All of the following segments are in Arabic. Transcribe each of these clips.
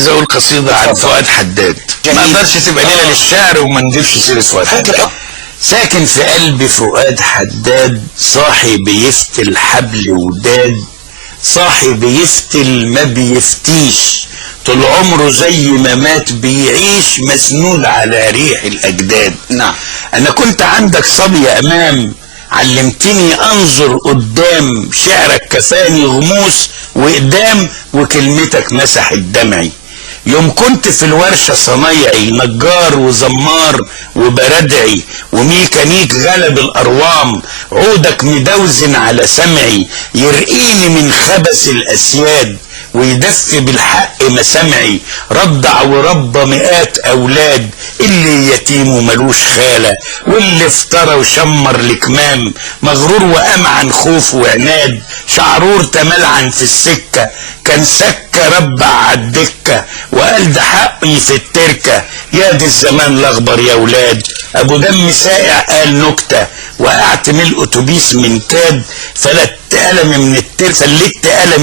عايز اقول قصيدة عن فؤاد حداد. ما اقدرش تبقى ليلة للشعر وما نجيبش سيرة فؤاد حداد. ساكن في قلبي فؤاد حداد، صاحي بيفتل حبل وداد، صاحي بيفتل ما بيفتيش، طول عمره زي ما مات بيعيش، مسنود على ريح الاجداد. نعم. انا كنت عندك صبي امام، علمتني انظر قدام، شعرك كفاني غموس واقدام، وكلمتك مسحت دمعي. يوم كنت في الورشة صنايعي، نجار وزمار وبردعي، وميكانيك غلب الأروام، عودك مدوزن على سمعي، يرقيني من خبث الأسياد ويدفي بالحق مسامعي، رضع وربى مئات أولاد، اللي يتيم وملوش خالة، واللي افترى وشمر الكمام، مغرور وأمعن خوف وعناد، شعرور تملعن في السكة، كان سكة ربع عالدكة، وقال ده حقي في التركة، يا دي الزمان الاخضر يا ولاد. ابو دم سائع قال نكتة، وقعت من الاتوبيس من كاد، فلت قلمي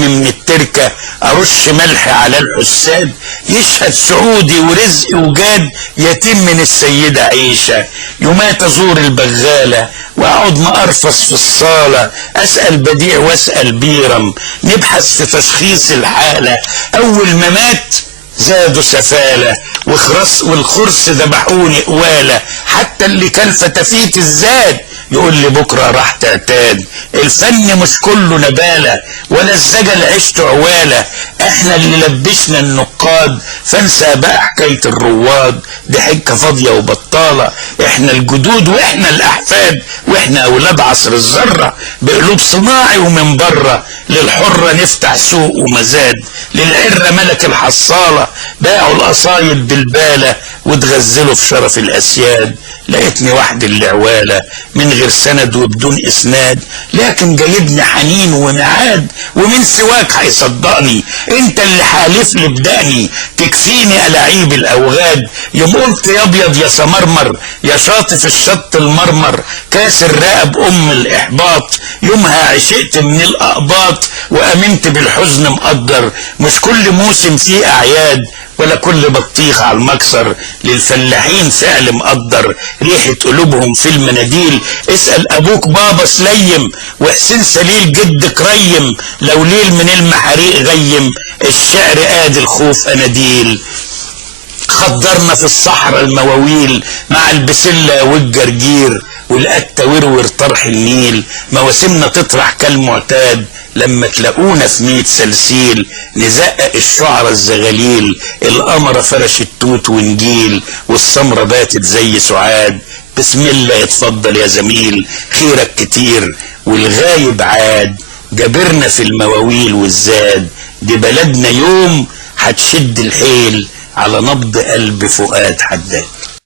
من التركة، ارش ملح على الحساد، يشهد سعودي ورزق وجاد، يتم من السيدة عيشة، يومات ازور البغالة، واقعد مقرفص في الصالة، اسأل بديع واسأل بيرم، نبحث في تشخيص الحالة، اول ما مات زادوا سفالة، والخرس ذبحوني قوالة، حتى اللي كان فتافيت الزاد يقول لي بكرة راح تعتاد. الفن مش كله نبالة، ولا الزجل عشت عوالة، احنا اللي لبسنا النقاد، فانسى بقى حكاية الرواد، دي حكة فاضية وبطالة، احنا الجدود واحنا الاحفاد، واحنا اولاد عصر الذرة، بقلوب صناعي ومن بره، للحرة نفتح سوق ومزاد، للعرة ملك الحصالة، باعوا القصايد بالبالة وتغزلوا في شرف الاسياد. لقيتني وحدي العوالة من غير سند وبدون اسناد، لكن جايبني حنين ومعاد، ومن سواك هيصدقني، انت اللي حالف لي بدقني، تكفيني الاعيب الاوغاد، يوم قلت يا ابيض يا سمرمر، يا شاطف الشط المرمر، كاس الرقب ام الاحباط، يومها عشقت من الاقباط، وامنت بالحزن مقدر، مش كل موسم فيه اعياد، ولا كل بطيخ على المكسر، للفلاحين فعل مقدر، ريحة قلوبهم في المناديل، اسأل ابوك بابا سليم، وحسين سليل جد كريم، لو ليل من المحاريق غيم، الشعر قاد الخوف اناديل. خضرنا في الصحراء المواويل مع البسلة والجرجير، والقتة ورور طرح النيل، مواسمنا تطرح كالمعتاد، لما تلاقونا في 100 سلسيل، نزقق الشعر الزغاليل، القمرة فرش التوت ونجيل، والسمرة باتت زي سعاد، بسم الله يتفضل يا زميل، خيرك كتير والغايب عاد، جابرنا في المواويل والزاد، دي بلدنا يوم هتشد الحيل على نبض قلب فؤاد حداد.